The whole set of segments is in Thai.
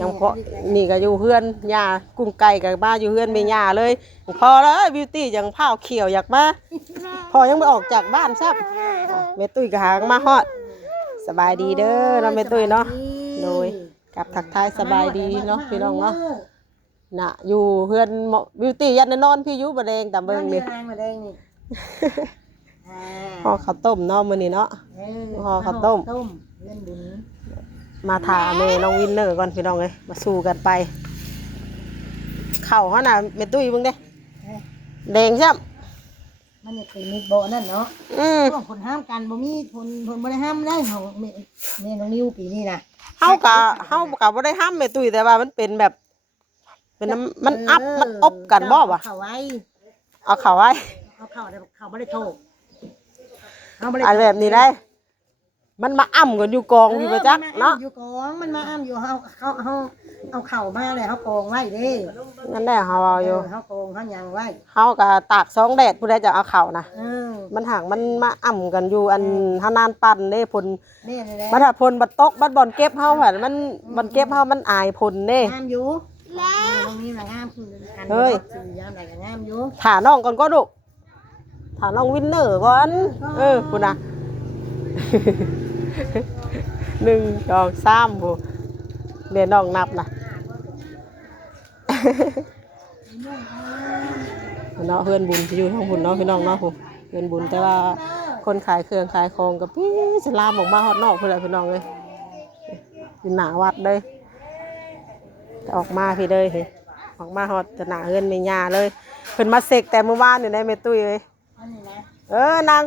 จังเพาะนี่ก็อยู่เฮือนย่ากุ้งไก่ก็มาอยู่เฮือนแม่ย่าเลยพอแล้วบิวตี้จังพ้าวเขียวอยากมาพอยังไม่ออกจากบ้านซับแม่ตุ้ยก็หางมาฮอดสบายดีเด้อเนาะแม่ตุ้ยเนาะโดยกับทักทายสบายดีเนาะพี่น้องเนาะน่ะอยู่เฮือนบิวตี้ยันนอนพี่อยู่บ่แดงตามเบิ่งนี่ห่อข้าวต้มเนาะมื้อนี้เนาะห่อข้าวต้มมาถาแม่น้องวินเนอร์ก่อนพี่น้องเอ้ยมาสู้กันไปเข้าเฮาน่ะแม่ตุ้ยเบิ่งเด้แดงซ้ํมันจะเป็นมิดโบนั่นเนาะพวกคนห้ามกันบ่มีคนบ่ได้ห้ามได้เฮาแม่น้องนิ้วปีนี้น่ะเฮาก็บ่ได้ห้ามแม่ตุ้ยแต่ว่ามันเป็นแบบเป็นมันอัพมันอบกันบ่วะเข้าไว้เอาเข้าไว้เอาเข้าได้เข้าบ่ได้โทษอันแบบนี้ได้มันมาอ้ำกันอยู่กองอยู่ประจักเนาะอยู่กองมันมาอ้ำอยู่เฮาเอาเข่ามาเลยเฮากองไว้เด้นั่นแหละเฮาเอาอยู่เฮากองเฮายังไว้เฮาก็ตาก2แดดผู้ใดจะเอาเข่านะมันห่างมันมาอ้ำกันอยู่อันเฮานานปั่นเด้ผลนี่แหละมาถ้าผลบัดตกบัดบ่อนเก็บเฮาหั่นมันบ่อนเก็บเฮามันอายผลเด้งามอยู่ตรงนี้น่ะงามคือเฮ้ยยามใดก็งามอยู่ถาน้องก่อนก็ดุถาน้องวินเนอร์ก่อนพุ่นน่ะ1 2 3ผู้เดี๋ยวน้องนับนะเนาะเพื่อนบุญอยู่ท้องบุญเนาะพี่น้องเนาะผู้เพื่อนบุญแต่ว่าคนขายเครื่องขายของกับพี่สลามออกมาฮอดนอกเพื่อนพี่น้องเลยอยู่หน้าวัดเลยออกมาพี่เลยออกมาฮอดจะหน้าเฮือนแม่ย่าเลยเพิ่นมาเสกแต่เมื่อวานนี่ได้แม่ตุ้ยเลยนาง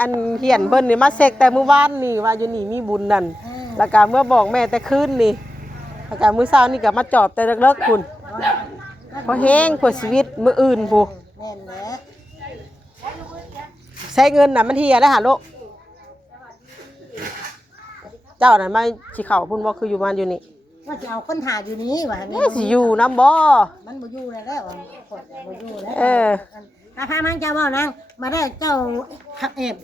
อันเหียนเพิ่นนี่มาเสกแต่เมื่อวานนี่ว่าอยู่นี่มีบุญนั่นแล้วก็เมื่อบอกแม่แต่คืนนี่แล้วก็มื้อเช้านี่ก็มาจอบแต่เลิกๆคุณพอแห้งพอชีวิตมื้ออื่นผู้แม่นแหละใช้เงินน่ะมันเฮียได้หาโลเจ้าน่ะมาสิเข้าพุ่นบ่คืออยู่บ้านอยู่นี่ว่าจะเอาคนถ่ายอยู่นี้ว่านี่สิอยู่นำบ่มันบ่อยู่แล้วบ่อยู่แล้วพามันเจ้าบ่นางมาได้เจ้า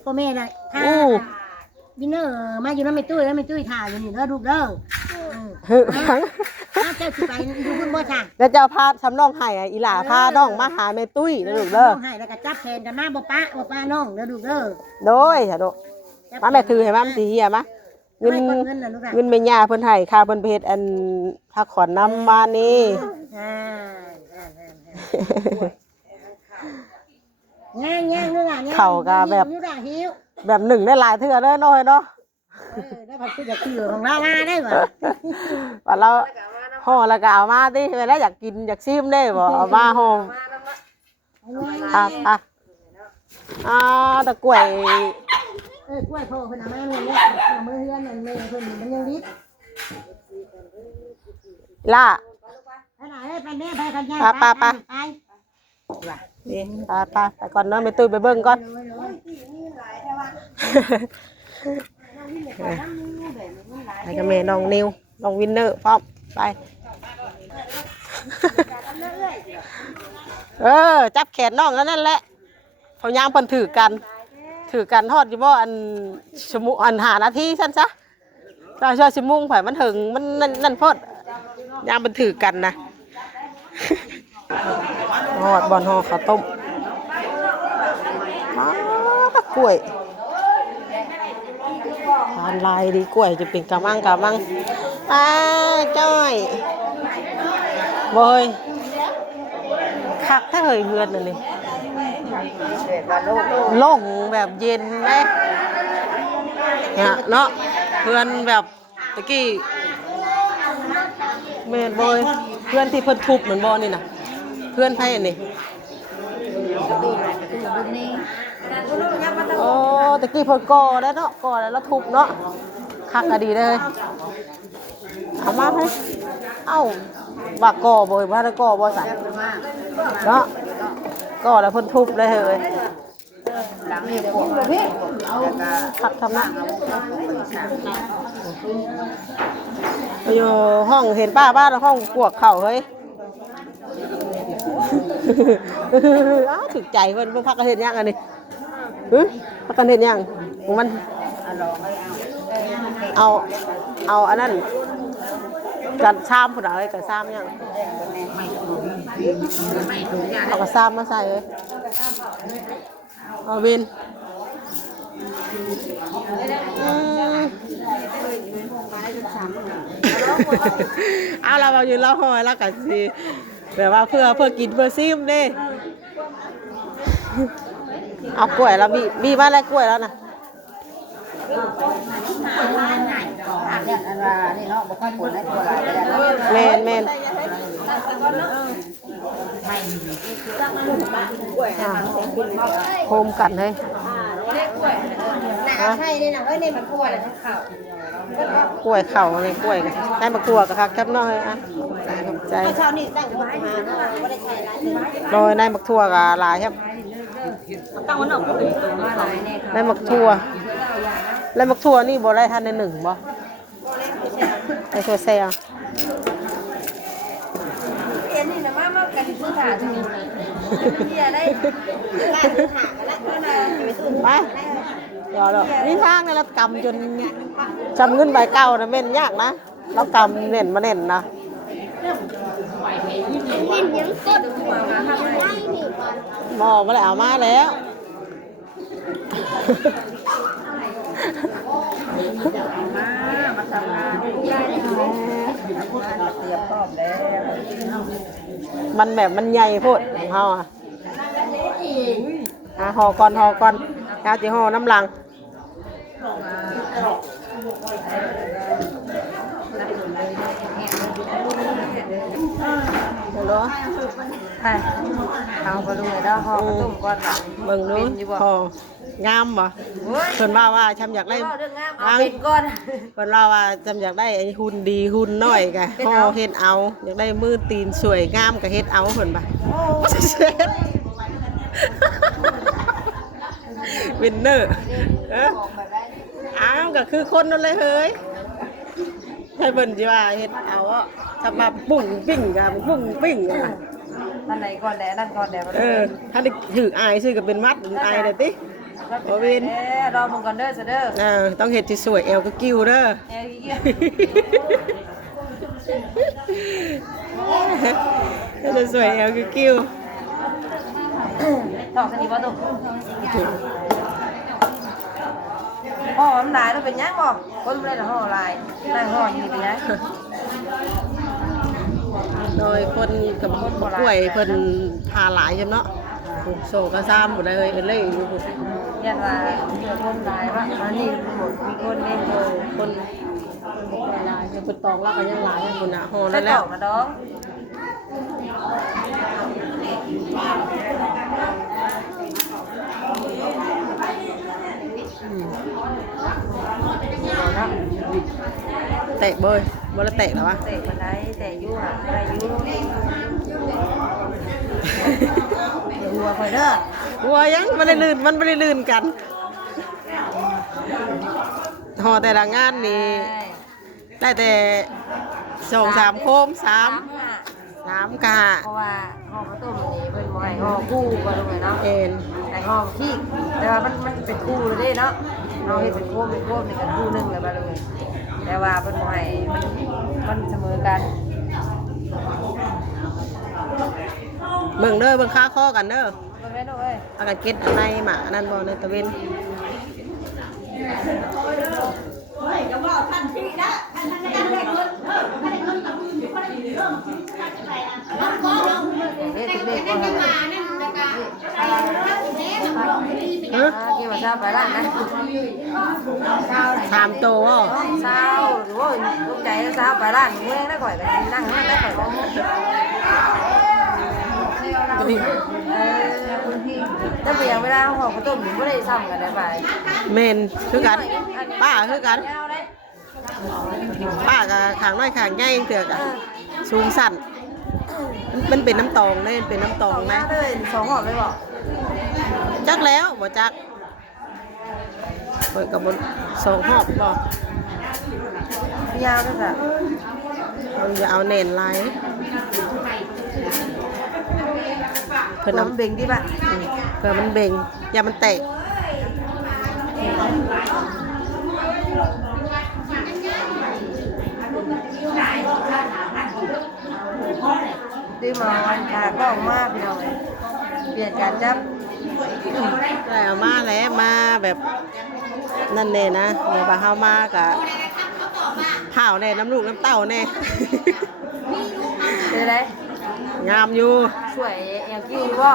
พ่อแม่ได้ถ้าวินเนอร์มาอยู่นำแม่ตุ้ยแล้วแม่ตุ้ยถ่ายอยู่นี่เด้อลูกเด้อเจ้าสิไปอยู่พุ่นบ่จ้ะแล้วเจ้าพาสำน้องให้อีหล่าพาน้องมาหาแม่ตุ้ยเด้อลูกเด้อให้แล้วก็จับแขนกันมาบ่ป้าน้องเด้อลูกเด้อโดยจ้ะโดมาแม่ถือให้มันสิเฮียมาเงินแม่ย่าเพิ่นให้ค่าเพิ่นเพชรอันพักขอนน้ำมานี่ย่างๆนู่นน่ะเข้าก็แบบหนึ่งได้หลายเทื่อเด้อน้อยเนาะได้ผัดคือจะคือของเรามาได้บ่ว่าเราห่อแล้วก็เอามาติเวลาอยากกินอยากชิมได้บ่เอามาห่อตะกล้วยกล้วยพ่อเพิ่นเอามาเนี่ยมื้อเฮือนนั่นแม่เพิ่นมันยังดิบล่ะไปไหนไปแม่ไปกันย่าไปนี่ไปก่อนเนาะแม่ตุ้ยไปเบิ่งก่อนไปกับแม่น้องนิวน้องวินเนอร์พร้อมไปจับแขนน้องแล้วนั่นแหละเขาย่างเพิ่นถือกันทอดอยู่บ่อันชั่วโมงอัน5 นาทีซั่นซะถ้าชั่วโมงไผมันถึงมันนั่นพอดย่างเพิ่นถือกันนะฮอดบ่อนห่อข้าวต้มกล้วยทานลายดีกล้วยจะเป็นกะมังจ้อยบอยคักถ้าเคยเฮือนนั่นนี่โล่งแบบเย็นไหมเนาะเพื่อนแบบตะกี้เมนบอยเพื่อนที่เพิ่นทุบเหมือนบอนี่นะเพื่อนไพ่นี่โอ้ตะกี้เพิ่นก่อแล้วเนาะก่อแล้วทุบเนาะคักก็ดีเลยเอามาให้ว่าก่อบ่ว่าก่อบ่ใส่เนาะก่อแล้วเพิ่นทุบเลยเฮ้ยหลังนี่พวกคักทำนะอยู่ห้องเห็นป้าห้องกวกเข่าเฮ้ยถึกใจเพิ่นพักกันเห็นยังอันนี้พักกันเห็นยังมันเอาอันนั้น กันซ้ำพุ่นเอาเลยกันซ้ำยังเอากระซ้ำมาใส่เลยเอาวินเอาเราเอาอยู่เราหอยแล้วกันสิแบบว่าเพื่อกินเพื่อซิมเด้เอากล้วยแล้วมีบ้านอะไรกล้วยแล้วนะแม่นโฮมกันเลยใช่นี่นะเอ้ยนี่มันกล้วยข้าว กล้วยเข่าอะไรกล้วยได้มากลัวกับคักแคบน้อยอ่ะขอบใจ เช้านี่ตั้งมาไม่ได้ใช้ร้าน โดยได้มักทั่วกับลายครับ ตั้งวันออกก็เป็นตัวมาหลายเนี่ย ได้มักทั่วแล้วมักทั่วนี่บ่ได้ทันในหนึ่งบ่ไอ้ตัวแซง เอ็นนี่นะมากันพื้นฐานที่ได้ไปเดี๋ยวนี่ทางนี่เรากำจนจำเงินใบเก่านะเม่นยากนะเรากำเน่นมาเน่นนะหมอมาแล้วมาแล้วมาทำงานเตรียมพร้อมแล้วมันแบบมันใหญ่โพดของเขาอ่ะห่อก่อนเอาจีห่อน้ำลังเดี๋ยวเอาไปดูเลยเด้อห่อต้มก่อนเบิ่งดูห่องามบ่เพิ่นว่าชำอยากได้เอาเป็นก่อนเพิ่นว่าจำอยากได้ไอ้หุ่นดีหุ่นน้อยกะห่อเฮ็ดเอาอยากได้มือตีนสวยงามก็เฮ็ดเอาเพิ่นบ่วินเนอร์อ้าวก็คือคนนั่นเลยเฮ้ยให้เพิ่นสิว่าเฮ็ดเอาอ่ะถ้ามาปุ้งปิ้งก็ปุ้งปิ้งอ่ะอันไหนก่อนแดนั่นก่อนแดถ้าได้ถืออายซื้อก็เป็นมัดอายได้ติบ่วินรอมึงก่อนเด้อซะเด้อต้องเฮ็ดที่สวยเอวก็กิ้วเด้อเอวกิ้วจะสวยเอวก็กิ้วตอกกันดีบ่ตุ๊กห่อมันหลายแล้วเป็นยังบ่คนบ่ได้ห่อหลายนั่งห่ออยู่เป็นยังโดยคนกับกล้วยเพิ่นพาหลายใช่เนาะโซ่ก็ซ้ำบ่ได้เอ้ยเลยอยู่พุ่นยันว่าคนหลายว่าอันนี้หมดมีคนเองคนหลายเพิ่นตองแล้วก็ยังหลายพุ่นน่ะห่อแล้ แล้ว วตอกนะดองแตกเบยบ่ละแตกแล้ววะแตกมาได้แต่ยู่ห่ะได้ยู่หัวคอยเด้อหัวยังมันได้ลื่นกันห่อแต่ละงานนี่ได้แต่2-3โคม3กะเพราะว่าห่อข้าวต้มนี่เป็นบ่ให้ห่อคู่ก็ลงเลยเนาะไอ้ห่อขี้แต่ว่ามันเป็นคู่เลยเด้เนาะเราเฮ็ดเป็นโคมนี่ก็คู่นึงเลยบ่เลยแต่ว่าเป็นบ่ให้มันเสมอกันเบิ่งค่าข้อกันเด้อเบิ่งแม่ลูกเอ้ยเอากันเก็ดในหมานั่นบ่ในตะเวนก็บ่ทันที่นะทันได้เงินบ่ได้เงินกับมืออยู่บ่ได้เรื่องเฮ็ดเด็กบ่มานั่นแล้วก็เกี่ยวกับชาวไปร้านนะ3โตบ่ชาวโอ้ยลูกใจชาวไปร้านเมื่อแล้วก่อยก็นั่งนั่นแล้วก่อยบ่ถ้าเปลี่ยนเวลาห่อข้าวต้มไม่ได้ซ้ำกันได้ไปเมนคือกันป้าคือกันป้ากับขางน้อยขางใหญ่เถื่อกะสูงสั่นมันเป็นน้ำตองเลยเป็นน้ำตองไหม2 ห่อเลยบอกจักแล้วบ่จักเปิดกับบน2 หอบบ่ยาวด้วยจ้ะมันจะเอาเน่นลายเพื่อมันเบ่งที่บ้านเพื่อมันเบ่งอย่ามันแตก ตื้อมาวันขากล้องมากพี่น้องเปลี่ยนการจับ ได้เอามาแล้วมาแบบนั่นแน่นะเดี๋ยวบาเฮามากะข้าวแน่น้ำลูกน้ำเต้าแน่ เป็นไร งามอยู่ สวยแอลกิ้วบ่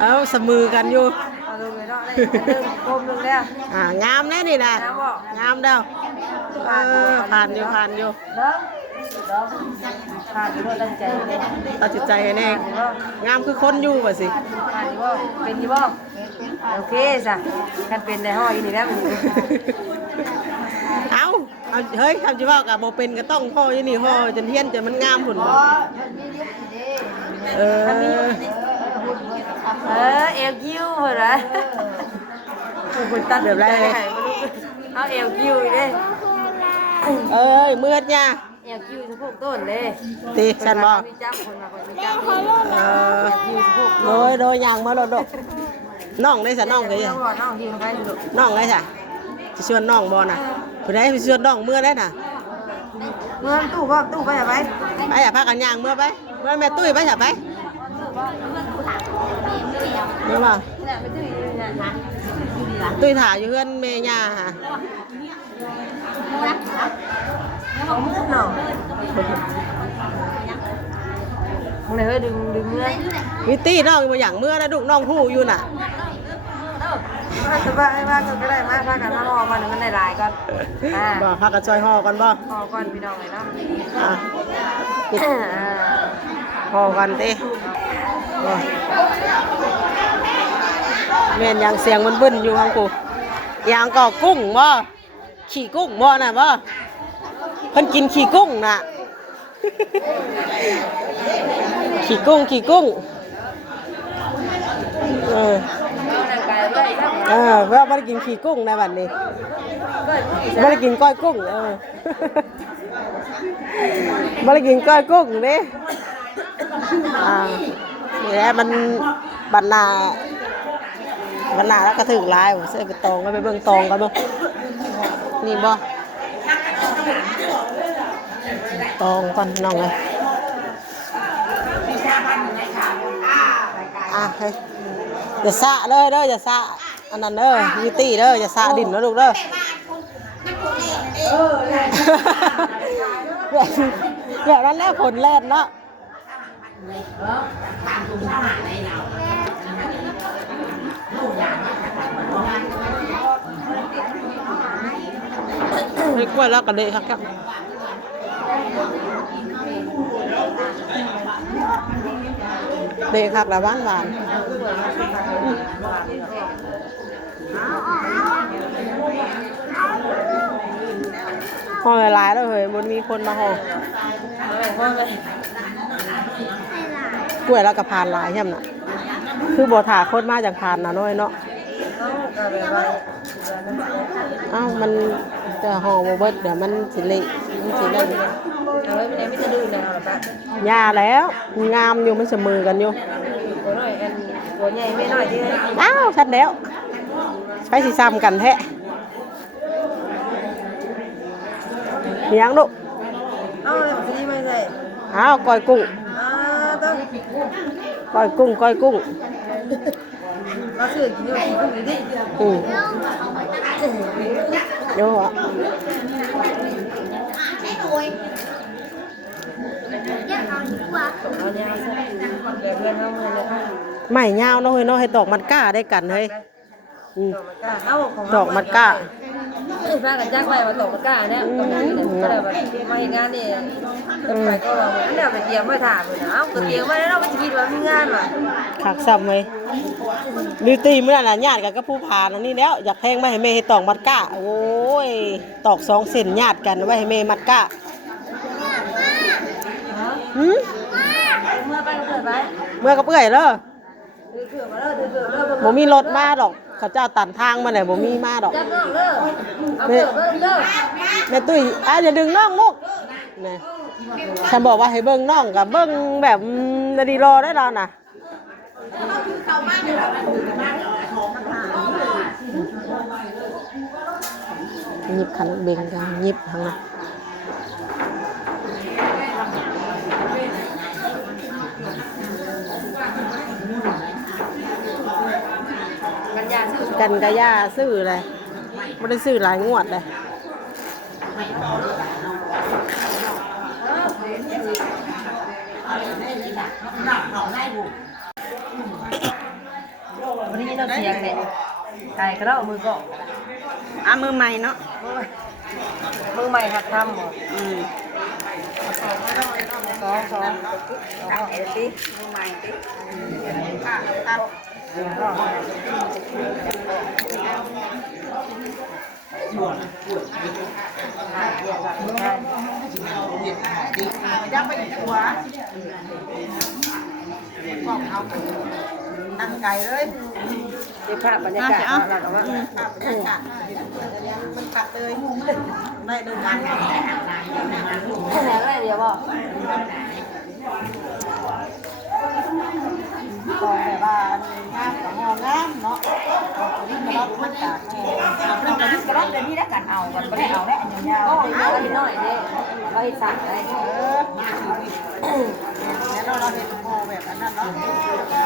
เอาเสมอกันอยู่ เอาลงเลยเนาะได้เริ่มก้มลงแล้ว งามแน่นี่นะงามเด้อผ่านอยู่ เนาะเนาะผ่านอยู่ตั้งใจเลย ตัดสินใจให้แน่งามคือคนอยู่ว่ะสิ ผ่านอยู่บ่เป็นอยู่บ่โอเคจ้ะคันเป็นได้ห้อยนี่แล้ว เอาเฮ้ยคำจีว่ากับโบเป็นก็ต้องห่อยี่นี่ห่อจนเทียนจนมันงามผุนบ่เออ เอลกิ้วเหรอคุณตัดแบบไรเอาเอลกิ้วเด้ เอ้ยเมื่อเนี่ย เอลกิ้วสะโพกต้นเลย ตีฉันบอก มีจับคนมาคนมีจับ เออ กิ้วสะโพก โดยอย่างมาโดดน้องได้สะน้องเลย น้องน้องที่เขาไปดู น้องได้สะจะชวนน้องบอน่ะผู้ใดไปชวนน้องเมื่อได้น่ะ เมื่อตู้ก็ตู้ไปอย่าไป ไปอย่าพากันย่างเมื่อไปเมื่อแม่ตุ้ยไปอย่าไปเมื่อบ่ตุ้ยถ่ายอยู่เพื่อนแม่ย่าค่ะ น้องมึงเลยดึงเมื่อ วิตี้น้องมาอย่างเมื่อแล้วลูกน้องหู้อยู่น่ะ สบายมากก็ได้มากพากันทำห่อก่อนมันได้หลายก่อน บ่พากันจอยห่อกันบ่ ห่อก่อนพี่น้องเลยเนาะ ห่อกันติแม่นอย่างเสียงมันบึ้นอยู่ข้างกูอย่างก็กุ้งบ่ขี่กุ้งบ่น่ะบ่เพิ่นกินขี่กุ้งน่ะ ขี่กุ้งเพื่อไม่ได้กินขี่กุ้งในวันนี้ไม่ได้กินก้อยกุ้งไม่ได้กินก้อยกุ้งนี่นี่แหละมันบรรณาแล้วก็ถึงลายผมเสื้อไปตองก็ไปเบิ่งตองกันบ่นี่บ่ตองก่อนน้องเลยเฮ้ยอย่าสะเลยเด้ออย่าสะอันนั้นเด้อยูตี้เด้ออย่าสะดินนะลูกเด้อแบบนั้นแล้วผลแล่นเนาะให้กล้วยแล้วกันเลยครับเด็กครับละหวานห่อหลายแล้วเฮ้ยมันมีคนมาห่อกล้วยแล้วก็ผ่านหลายใช่ไหมน่ะคือบ่ถาคนมาจากผ่านน่ะน้อยเนาะมันจะห่อบ่เบิดเดี๋ยวมันสิเละมันสิได้เอาไว้ไม่จะดูนะเอาละ ยาแล้วงามอยู่มันเสมอกันอยู่ ตัวน้อยตัวใหญ่ไม่น้อยที่ อ้าวชัดแล้วไปสิซ้ำกันแท้มียังลูก เอาเลยมันจะไม่ใช่ อ้าวก้อยกุ้ง ต้อง ก้อยกุ้งเราซื้อกินอยู่กินอยู่ดิ เดี๋ยวอ่ะไม่ยาวเนาะเฮ้ยเนาะให้ดอกมันก้าได้กันเฮ้ยดอกมันก้าฟ้ากันจ้างไปมาตกมันก้าเนี่ยก็เลยแบบมาเห็นงานนี่ก็ไปก็เราอันเดียวไปเตรียมไว้ถามเลยนะก็เตรียมไว้แล้วมันจะคิดว่ามีงานว่ะขักซ้ำไหมดิวตีเมื่อไหร่ญาติกันก็ผู้ผ่านอันนี้แล้วอยากแพงไม่ให้แม่ให้ตอกมัดก้าโอ้ยตอก2 เซนญาติกันไว้ให้แม่มัดก้าเมื่อไปก็เปิดไป เมื่อก็เปื่อยเลยบ่มีรถมาดอกเขาเจ้าตันทางมาเลยบ่มีมาดอกแม่ตุ้ยอย่าดึงน้องลูกนี่ฉันบอกว่าให้เบิ่งน้องกับเบิ่งแบบนาดีรอได้แล้วน่ะหยิบขันเบ่งกันหยิบทางนั้น กันกะย่าซื้อเลยไม่ได้ซื้อหลายงวดเลยวันนี้เราเสียงเนี่ยไก่ก็เรามือก็ มือใหม่เนาะ มือใหม่หัดทำหมด สอง เอติมือใหม่ติค่ะยักไปอีกหัวบอกเขาตั้งใจเลย เก็บภาพบรรยากาศเราออกมา มันตัดเลยได้เดินทาง แค่ไหนก็ได้เดียวบอก ตอนแบบว่างามกับงองามเนาะนี่กระดกมันจากเราจะนี่กระดกเดี๋ยวนี้ได้กันเอากันไม่ได้เอาได้อันยาว ก็เอาไปหน่อยเนี่ยเราให้สั่งได้ แล้วเราเห็นโมแบบอันนั้นเนาะ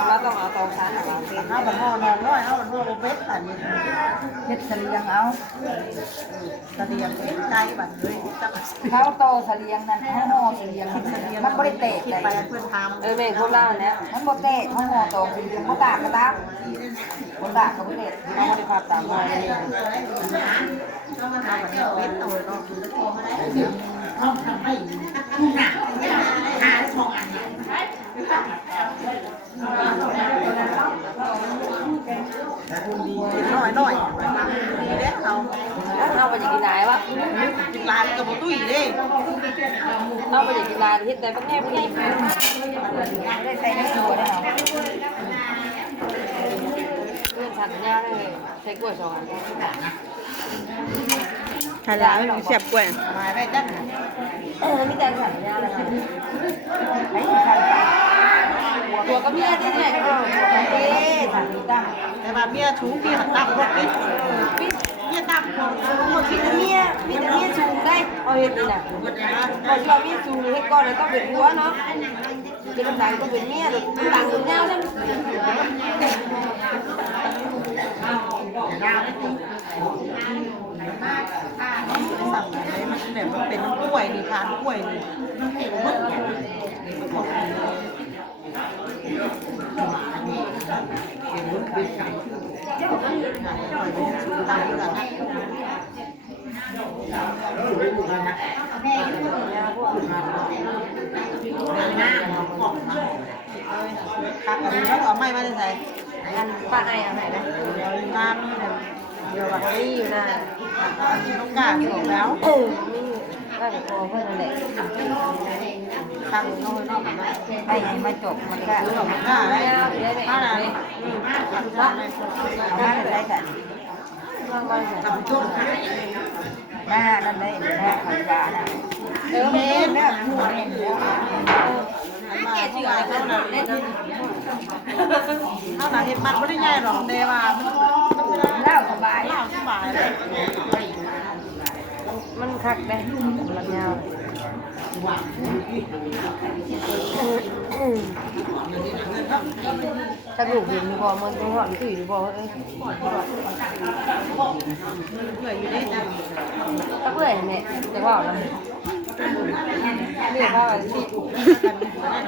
เราต้องเอาตองชั้นเอาเป็น เอาบันโมนอนน้อยเอาบันโมเบ็ดอันนี้เฮ็ดเสลียงเอาเสลียงใจบัดเลยจับ เขาโตเสลียงนั่นเขาห่อเสลียงมันบ่ได้เตะ คิด ใจ ไปเพื่อนทำ แม่พวกเราเนี่ย มันบ่เตะเขาห่อโตเสลียงบ่ตากกระตากบ่ตากก็บ่เตะเขาบ่ได้ภาพตามมาเลย เบ็ดเอาเนาะน้อยน้อยดีเด้เขา เอาไปจะกินไหนวะ กินลายกับหมูตุ้ยเด้ เอาไปจะกินลายที่แต่บางแง่พอดี ไม่ได้ใส่ในตัวได้เหรอ เพื่อนฉันเนี่ยเลยใช้กล้วยสองอัน ขยายเสียบกล้วยมาได้จัง มีแต่ฉันเนี่ยเลย ไอ้ที่สั่น ตัวก็มีอะไรที่ไหน เอ๊ะสั่นตั้ง แต่ว่าเมียชูเมียตับรถนี่เมียตับหมด มีแต่เมียสูงได้เอาเห็ดนี่นะพอที่เราเมียสูงเห็ดก่อนเลยต้องเป็นหัวเนาะจะลำดังต้องเป็นเมียหรือลำดังถึงเงาใช่ไหม สั่งอะไรมันแบบมันเป็นกล้วยนี่ทานกล้วยนี่ตามกันนะครับอันนี้เขาเอาไม้มาใส่ อันป้าไอ้เอาไหนนะ งานเดียวกับ นี่อยู่นะ ต้องการของแล้ว นี่ก็จะพอเพื่อนนั่นแหละ ตั้งน้อยนอกมา ไอ้มาจบมันก็ ซื้อออกมาได้ได้ได้ เอามาได้กัน ทำช่วง หน้านั่นได้หน้าขยาน่ะ เมน หน้าหัวเนี่ย มาที่ไหนเขาหนาเล่นเขาหนาเห็นมันไม่ได้ใหญ่หรอกเดว่ามัน เล่าสบาย เล่าสบายเลย มันคักได้มันยาวถ้าลูกเห็นพอมันต้องหอดตื่นพอเอ้ย เพื่ออยู่ได้จัง ถ้าเพื่อนเนี่ยจะว่าเราเนี่ยว่าสิ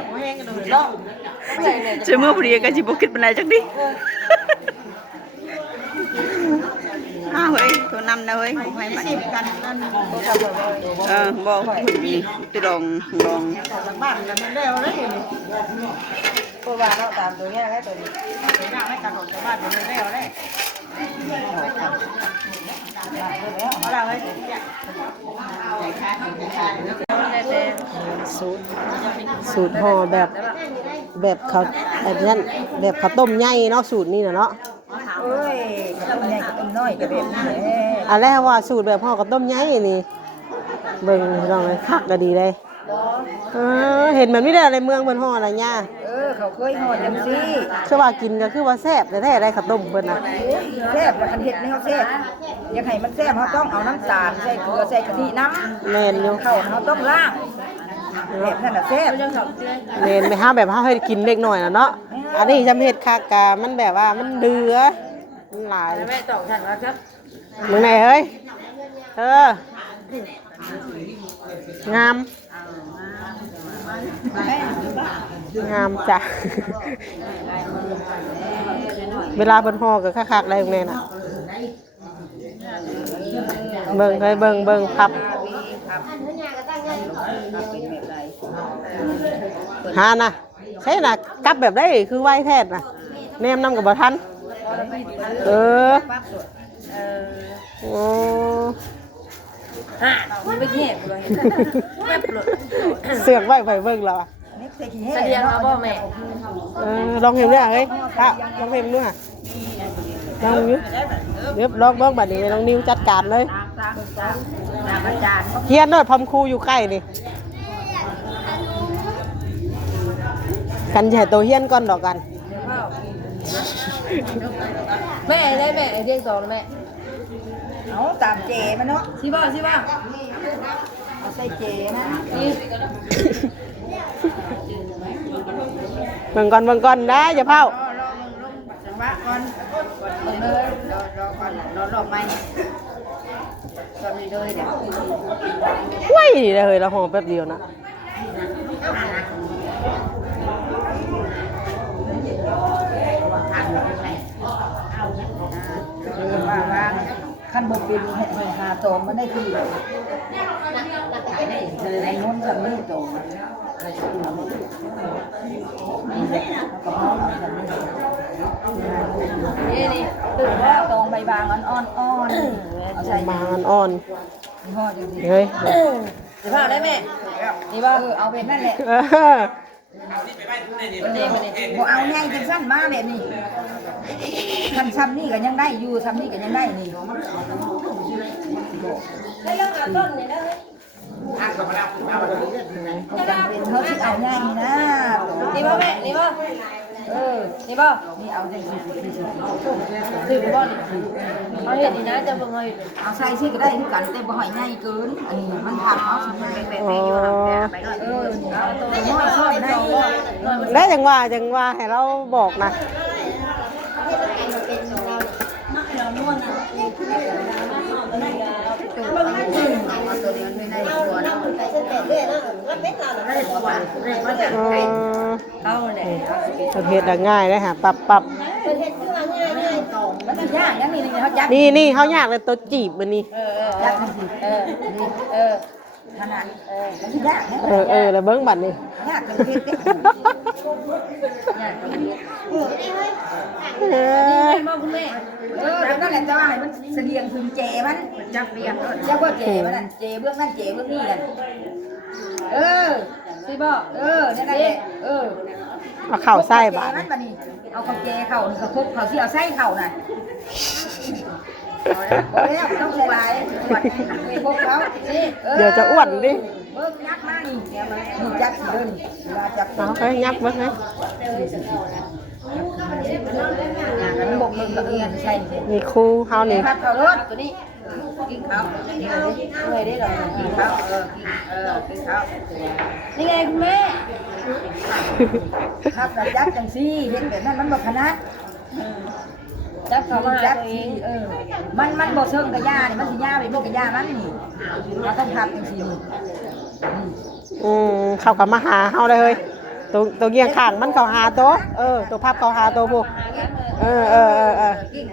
โอ้ยกันเลย เนาะเพื่อนเนี่ย เชื่อเมื่อพอดีกันจิบกิดเป็นไรจังดิเฮ้ยตัวนำนะเฮ้ยของใครมากันนั่นบอกจะลองจากบ้านกันไม่ได้เลย ตัวว่าเราตามตัวเนี้ยให้ตัวนี้ อยากให้กันออกจากบ้านกันไม่ได้เลยเอาละเฮ้ย สูตรห่อแบบเขาแบบนั้นแบบข้าวต้มใหญ่เนาะสูตรนี้เนาะ เอ้ยต้มใหญ่กับต้มน้อยกับแบบนี้ อันแรกว่าสูตรแบบห่อข้าวต้มใหญ่นี่เบิ่งลองเลยคักก็ดีเลยเห็นมันไม่ได้อะไรเมืองเพิ่นห่ออะไรย่า เขาเคยห่อจังซี่ คือว่ากินก็คือว่าแซ่บแต่แท้ได้ข้าวต้มเพิ่นน่ะ แซ่บอันเห็ดนี่เขาแซ่บอยากให้มันแซ่บเขาต้องเอาน้ำตาลใส่เกลือใส่กะทิน้ำ แม่นอยู่ เข้าเขาต้องล่างแบบนั้นน่ะแซ่บ แม่นไปหาแบบเฮาให้กินเล็กน้อยน่ะเนาะอันนี้จำเฮ็ดคักกะมันแบบว่ามันเดือ มันหลาย แม่ตอกฉันว่าครับ มึงไหนเฮ้ยเธองามงามจ้ะเวลาบนห่อกับคักๆได้ตรงนี้น่ะเบิ่งเคยเบิ่งพับหานะใช่น่ะกลับแบบได้คือไหวแท้น่ะแนมนำกับบ่ทันโอ้ มันไม่เงียบเลยแม่ปลุก เสือกไว้ไปเบิ่งแล้วอ่ะ เสดียงมาบ่แม่ ลองเห็นด้วยเฮ้ยค่ะลองเห็นด้วยลองนิ้วเดี๋ยวลองเบิ่งบัดนี้ลองนิ้วจัดการเลยเฮียนด้วยพำครูอยู่ใกล้นี่กันใหญ่โตเฮียนก่อนดอกกัน แม่ได้แม่เที่ยงสองแม่ เอาตามเจมันเนาะ สิบ่ เอาใส่เจนะ เบิ่งก่อนนะอย่าเผา จังหวะก่อนเลยรอก่อนรอไหมตอนนี้เลยเดี๋ยว ว้ยได้เลยเราห่อแป๊บเดียวนะ ว่าขั้นบกปีนให้หาโตมันได้ที่เลยในนู้นจะไม่โตนี่ตื่นแล้วตรงใบบางอ่อนเอาใส่ มาอ่อน พ่อจริง เฮ้ย สิพาได้แม่ ๆนี่ว่าเอาเป็นนั่นแหละบ่เอาง่ายจังสั้นมาแบบนี้คันซ้ำนี่ก็ยังได้อยู่ซ้ำนี่ก็ยังได้นี่ ได้เรื่องอาต้นนี่นะ เขาสิเอาง่ายนะ นี่บ่แม่นี่บ่นี่บ่ นี่เอาได้สิ ถือบ่เอาเฮ็ดนี่นะจะเบิ่งให้ เอาใส่สิก็ได้คือกันแต่บ่ให้ง่ายเกินอันนี้มันทำเอาสิง่ายแบบ อ๋อ น้อยชอบได้ แล้วจังว่าให้เราบอกนะ ตัวนี้มันไม่ได้ตัวนะ เอาแหละ ประเภทง่ายเลยฮะปรับ มันยากยังนี่เขาจับ นี่เขายากเลยตัวจีบมันนี่ จับมันสิขนาดมันยากนะ แล้วเบิ้งบัตรนี่ ยากเป็นเฮ็ดบ่คุณแม่ นั่นแหละจะว่าให้มันเสลียงถึงเจมันจับเรียงจับว่าเจมันนั่นเจเบื้องนั่นเจเบื้องนี่นั่นสิบ่ นี่นั่นแหละเอาเข่าไส้บาท มันบัดนี้เอาข้าวเจเข่านี่ก็ครบเขาสิเอาไส้เข่าน่ะเอาแล้วต้องใส่ลายครบเขานี่ เดี๋ยวจะอ้วนดิ เบิ่งยักษ์มานี่นี่จับสิเด้อนี่เวลาจับ เอาไปยับเบิ้งไง มันบอกมึงกับเอียนใช่ มีครูเฮานี่ พัดเขารถตัวนี้กินข้าวเลยได้หรอกินข้าวกินข้าว นี่ไงคุณแม่ ครับแต่ยักษ์จังซี่เห็นแบบนั้นมันบอกคณะ จับเขามา ยัก ตั ษ์ วเอง มันบอกเชิงกับยานี่มันสิยาไปมันกับยามันนี่เราต้องทับจังซี่นี่ เข้ากับมาหาเฮาเลยตัวเงี้ยงข้างมันเข้าหาตัวตัวพับเข้าหาตัวพวกกิน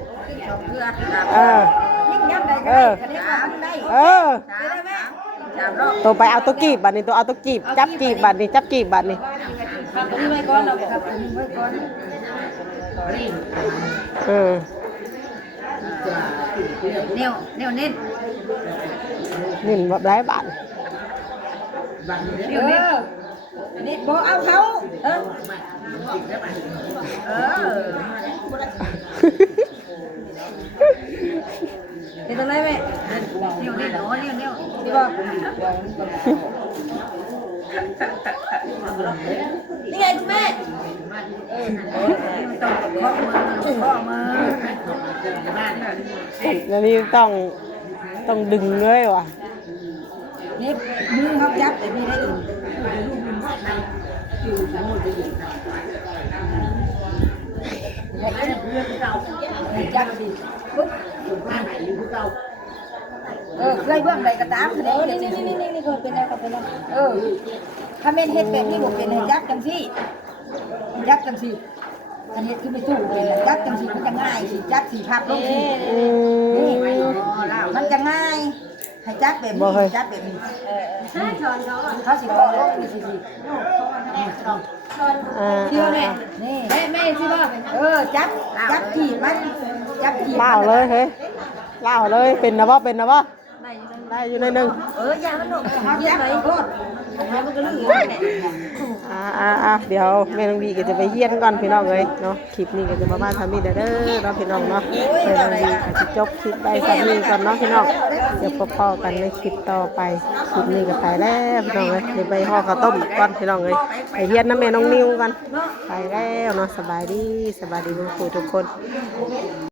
ของเพื่อยิ่งยักษ์ได้ก็ได้คะแนนมันได้ได้ไหมตัวไปเอาตัวกีบบัดนี้ตัวเอาตัวกีบจับกีบบัดนี้จับกีบบัดนี้ ทำตัวนี้ไว้ก่อนเราบอก ครับอันนี้ไว้ก่อน เนียวเน้น นี่แบบไรบาท นี่บอกเอาเขาเป็นอะไรแม่ เนียวนี่ สิบ่นี่ไงคุณแม่ ต้องข้อมือ แล้วนี่ต้องดึงด้วยว่ะ นี่มือเขาจับแต่ไม่ได้อื่น จับสิเคยเบื้องใดก็ตามคะแนนนี่เคยเป็นแล้วก็เป็นแล้วถ้าแม่นเฮ็ดแบบนี้บ่เป็นให้ยักจังซี่ยักจังซี่อันเฮ็ดขึ้นไปสู้เป็นยักจังซี่มันจะง่ายสิยักสิพับลงสินี่มันจะง่ายให้จักแบบนี้จักแบบนี้เขาสิบอกลงนี่สิที่แม่นี่แม่สิบ่จับที่มันจับที่ เล่าเลยเฮ้ยเล่าเลยเป็นนะบ่เป็นนะบ่ได้อยู่ในหนึ่ง อย่ามันลงยักเลยโคตรมันก็ลืม เดี๋ยวแม่น้องบีก็จะไปเฮียนก่อนพี่น้องเลยเนาะคลิปนี้ก็จะประมาณทำนี้เด้อเนาะพี่น้องเนาะแม่น้องบีอาจจะจบคลิปไปทำนี้ก่อนเนาะพี่น้องเดี๋ยวพอๆกันในคลิปต่อไปคลิปนี้ก็ไปแล้วพี่น้องเลยเดี๋ยวไปห่อข้าวต้มก่อนพี่น้องเลยไปเฮียนน้ำแม่น้องนิวกันไปแล้วเนาะสบายดีทุกคน